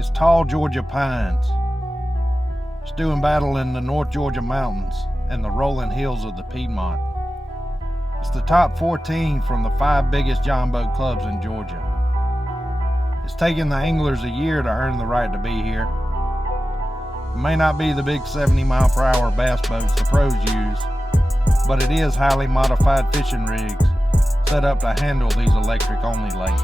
is tall Georgia pines, stewing battle in the North Georgia mountains and the rolling hills of the Piedmont. It's the top 14 from the 5 biggest John boat clubs in Georgia. It's taken the anglers a year to earn the right to be here. It may not be the big 70-mile-per-hour bass boats the pros use, but it is highly modified fishing rigs set up to handle these electric-only lakes.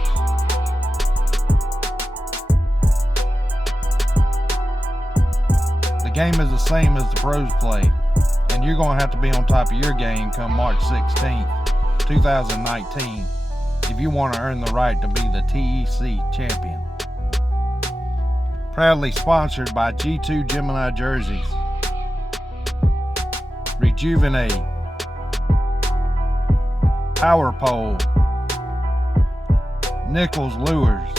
The game is the same as the pros play, and you're going to have to be on top of your game come March 16th, 2019, if you want to earn the right to be the TEC champion. Proudly sponsored by G2 Gemini Jerseys, Rejuvenate, Power Pole, Nichols Lures,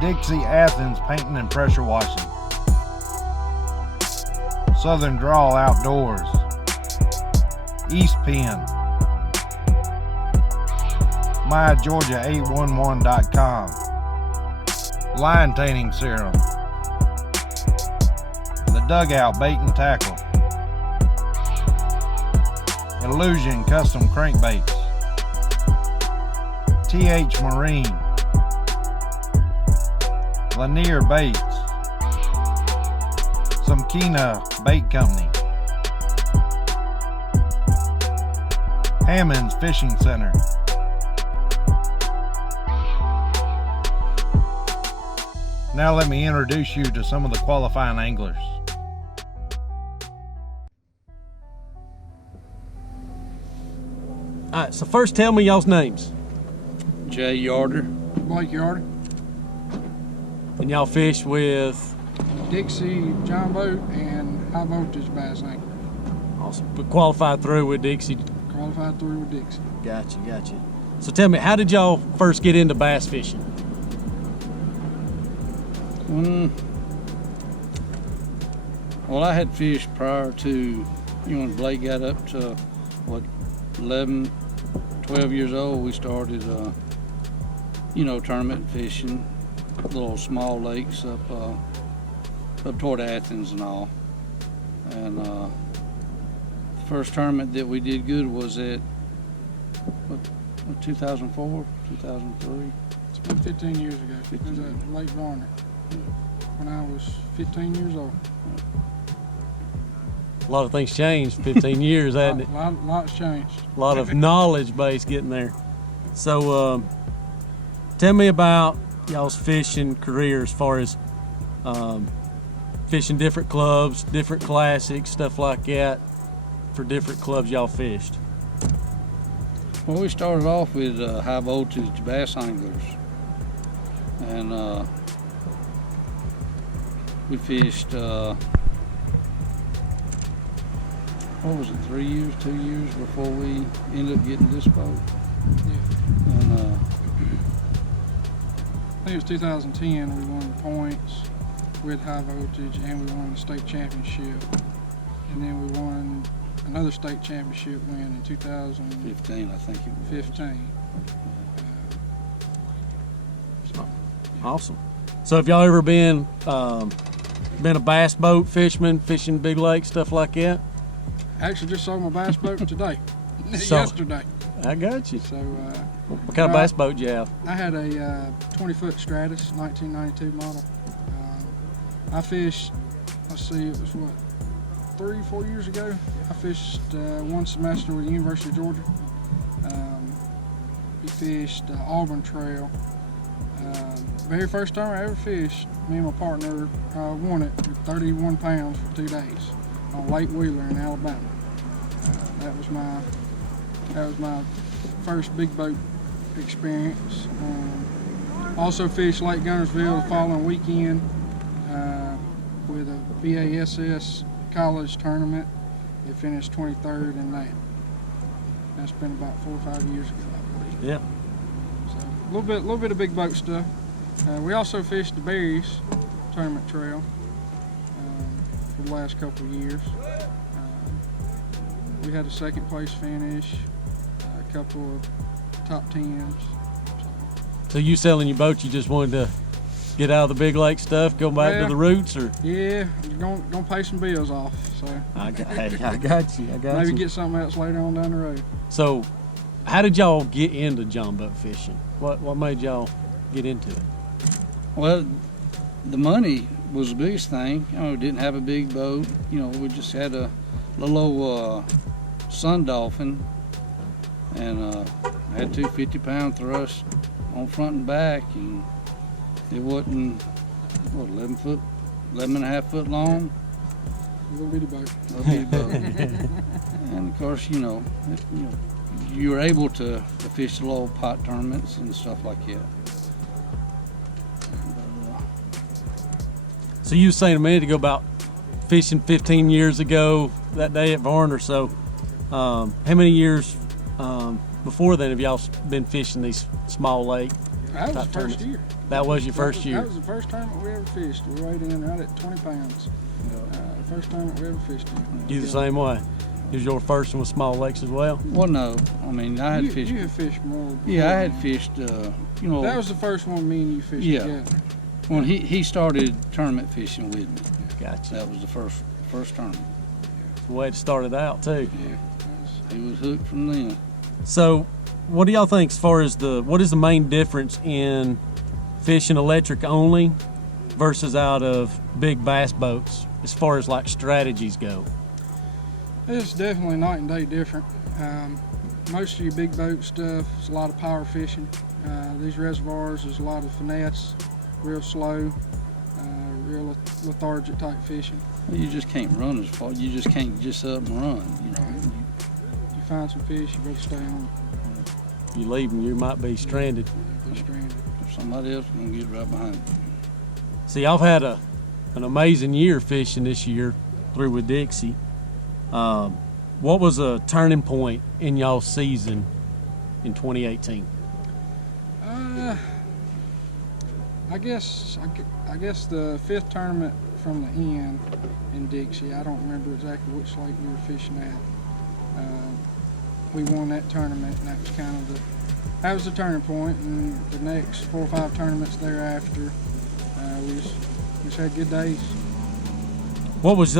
Dixie Athens Painting and Pressure Washing, Southern Draw Outdoors, East Penn, MyGeorgia811.com, Line Tanning Serum, The Dugout Bait and Tackle, Illusion Custom Crankbaits, TH Marine, Lanier Baits, Samkina Bait Company, Hammond's Fishing Center, Now let me introduce you to some of the qualifying anglers. All right, so first tell me y'all's names. Jay Yarter. Blake Yarter. And y'all fish with? Dixie John boat and high voltage bass anglers. Awesome. But qualified through with Dixie. Qualified through with Dixie. Gotcha. So tell me, how did y'all first get into bass fishing? Well, I had fished prior to, when Blake got up to, 11, 12 years old, we started, tournament fishing, little small lakes up toward Athens and all. And the first tournament that we did good was at, 2004, 2003? It's been 15 years ago. 15. It was at Lake Varner when I was 15 years old. A lot of things changed 15 years, hasn't it? Lots changed. A lot of knowledge base getting there. So tell me about y'all's fishing career as far as fishing different clubs, different classics, stuff like that for different clubs y'all fished. Well, we started off with high voltage bass anglers, and we fished, 3 years, 2 years before we ended up getting this boat. Yeah. And I think it was 2010 we won points with high voltage and we won the state championship. And then we won another state championship win in 2015, I think it was. Awesome. So have y'all ever been a bass boat fisherman, fishing big lakes, stuff like that? Actually just sold my bass boat today, So- yesterday. I got you. So What kind of bass boat you have? I had a 20-foot Stratus, 1992 model. I fished, let's see, it was 3-4 years ago. I fished one semester with the University of Georgia. We fished Auburn Trail. Very first time I ever fished, me and my partner won it with 31 pounds for 2 days on Lake Wheeler in Alabama. That was my first big boat experience. Also fished Lake Gunnersville the following weekend with a BASS college tournament. It finished 23rd in that. That's been about 4 or 5 years ago, I believe. Yeah. So a little bit of big boat stuff. We also fished the Berries tournament trail for the last couple of years. We had a second place finish, a couple of top 10s. So you selling your boat, you just wanted to Get out of the big lake stuff, go back to Well, the roots, or Yeah, gonna pay some bills off. So hey, I got you. maybe you. get something else later on down the road. So, how did y'all get into John boat fishing? What made y'all get into it? Well, the money was the biggest thing. You know, we didn't have a big boat. You know, we just had a little old sun dolphin, and had 2 50-pound thrusts on front and back, and it wasn't, 11 and a half foot long. Little bitty boat. Little bitty boat. And of course, you were able to fish the little pot tournaments and stuff like that. So you were saying a minute ago about fishing 15 years ago, that day at Varner. So how many years before then have y'all been fishing these small lake? That was Top the first tournaments. year. That was your first year? That was the first tournament we ever fished. We weighed in right at 20 pounds. The first tournament we ever fished in. You the same way? It was your first one with small lakes as well? Well, no. I mean, I had fished. You had fished more. Yeah, I had fished, That was the first one me and you fished together. When he started tournament fishing with me. Gotcha. That was the first tournament. The way it started out, too. Yeah. He was hooked from then. So, what do y'all think as far as what is the main difference in fishing electric only versus out of big bass boats as far as like strategies go? It's definitely night and day different. Most of your big boat stuff is a lot of power fishing. These reservoirs is a lot of finesse, real slow, real lethargic type fishing. Well, you just can't run as far. You just can't just up and run. You know. You find some fish, you better stay on You leave them, you might be stranded. it. Be stranded. If somebody else is gonna get right behind you. See, y'all had an amazing year fishing this year through with Dixie. What was a turning point in y'all's season in 2018? I guess the fifth tournament from the end in Dixie. I don't remember exactly which lake we were fishing at. We won that tournament, and that was kind of that was the turning point. And the next 4 or 5 tournaments thereafter, we just had good days. What was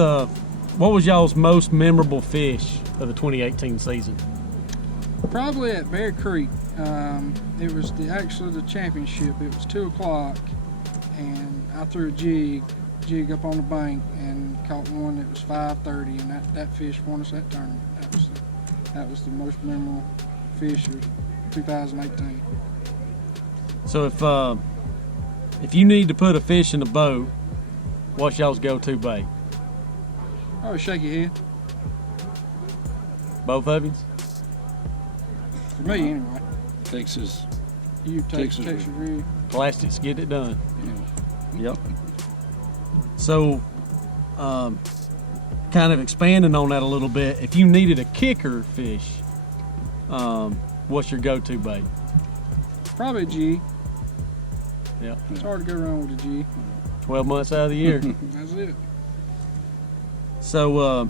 y'all's most memorable fish of the 2018 season? Probably at Bear Creek. It was actually the championship. It was 2 o'clock, and I threw a jig up on the bank and caught one that was 5:30, and that fish won us that tournament. That was the most memorable fish of 2018. So if you need to put a fish in the boat, what's y'all's go-to bait? Oh, shake your head. Both of you? For me, anyway. Texas. You take Texas Texas rig. Plastics get it done. Yeah. Yep. So, kind of expanding on that a little bit, if you needed a kicker fish, what's your go-to bait? Probably a G. Yep. It's hard to go wrong with a G. 12 months out of the year. That's it. So,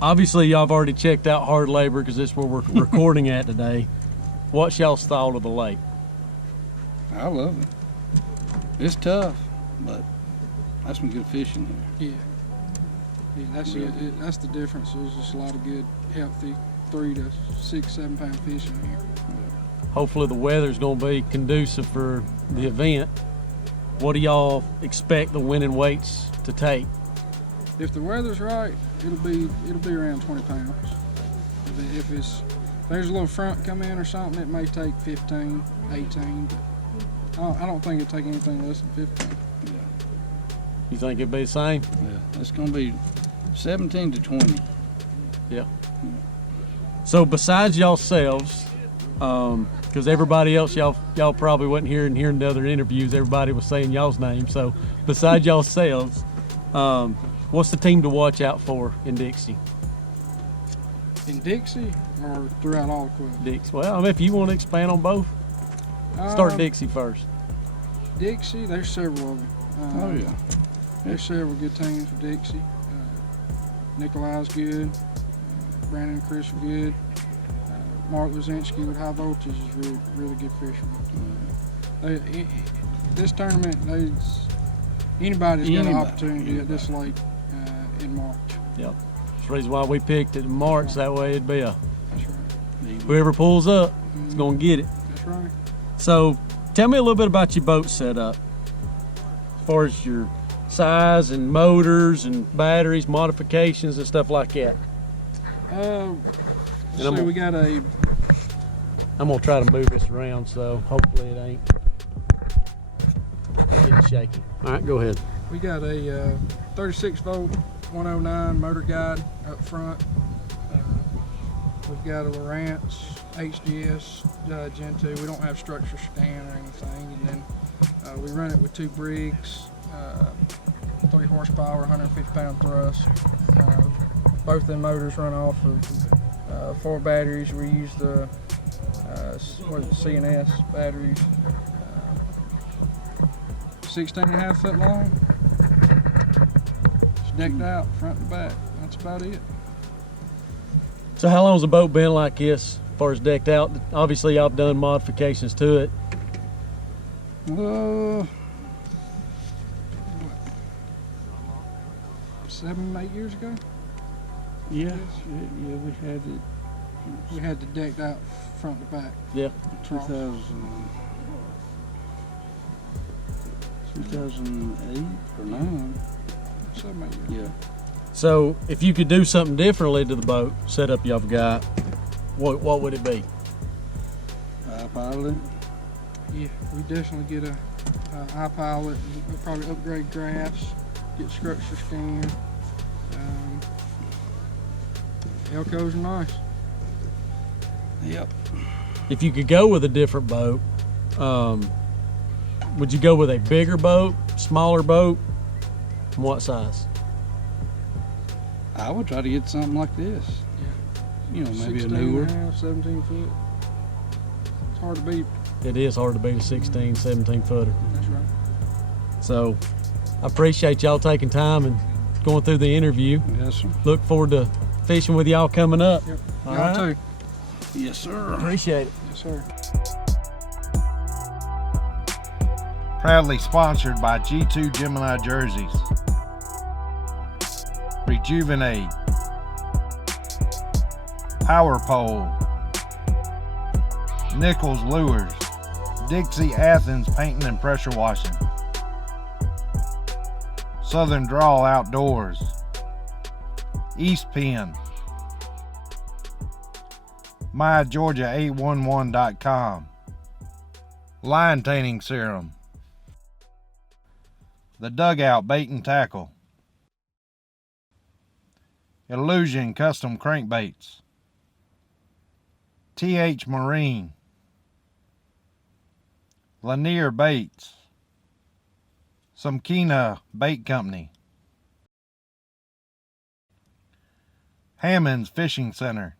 obviously, y'all have already checked out hard labor because this is where we're recording at today. What's y'all's thought of the lake? I love it. It's tough, but that's some good fishing here. Yeah, that's it. That's the difference. There's just a lot of good, healthy 3 to 6, 7 pound fish in here. Hopefully the weather's going to be conducive for the event. What do y'all expect the winning weights to take? If the weather's right, it'll be around 20 pounds. If there's a little front come in or something, it may take 15, 18. But I don't think it'll take anything less than 15. Yeah. You think it'd be the same? Yeah. It's gonna be 17 to 20. Yeah. So besides y'allselves, because everybody else, y'all probably wasn't hearing the other interviews, everybody was saying y'all's name. So besides y'allselves, what's the team to watch out for in Dixie? In Dixie or throughout all the clubs? Dixie. Well, if you want to expand on both, start Dixie first. Dixie, there's several of them. Oh yeah. There's several good teams for Dixie. Nikolai's good. Brandon and Chris are good. Mark Lazinski with high voltage is really good fisherman. this tournament, anybody's got an opportunity at this lake in March. Yep. That's the reason why we picked it in March. That way it'd be That's right. whoever pulls up is gonna get it. That's right. So tell me a little bit about your boat setup, as far as your size and motors and batteries, modifications and stuff like that. So we got a I'm gonna try to move this around, so hopefully it ain't getting shaky. All right, go ahead. We got a 36 volt 109 motor guide up front. We've got a Lowrance HDS Gen 2. We don't have structure scan or anything. And then we run it with 2 Briggs, 3 horsepower, 150 pound thrust. Both the motors run off of 4 batteries. We use the C&S batteries. 16.5 foot long. It's decked out front and back. That's about it. So how long's the boat been like this, as far as decked out? Obviously y'all have done modifications to it. 7, 8 years ago. Yeah, we had it. We had it decked out front to back. Yeah. 2008 or 9. 7, 8 years. Yeah. So if you could do something differently to the boat setup y'all got, what would it be? Pilot. Yeah, we definitely get a iPilot. We'll probably upgrade graphs, get structure scan. Elcos are nice. Yep. If you could go with a different boat, would you go with a bigger boat, smaller boat, and what size? I would try to get something like this. Yeah. You know, maybe a 16 newer. and a half, 17 foot. It's hard to beat. It is hard to beat a 16, 17 footer. That's right. So I appreciate y'all taking time and going through the interview. Yes, sir. Look forward to fishing with y'all coming up. Yep. All Y'all right. too. Yes, sir. Appreciate it. Yes, sir. Proudly sponsored by G2 Gemini Jerseys, Rejuvenate, Power Pole, Nichols Lures, Dixie Athens Painting and Pressure Washing, Southern Draw Outdoors, East Penn, MyGeorgia811.com, Line Tanning Serum, The Dugout Bait and Tackle, Illusion Custom Crankbaits, TH Marine, Lanier Baits, Samkina Bait Company, Hammond's Fishing Center,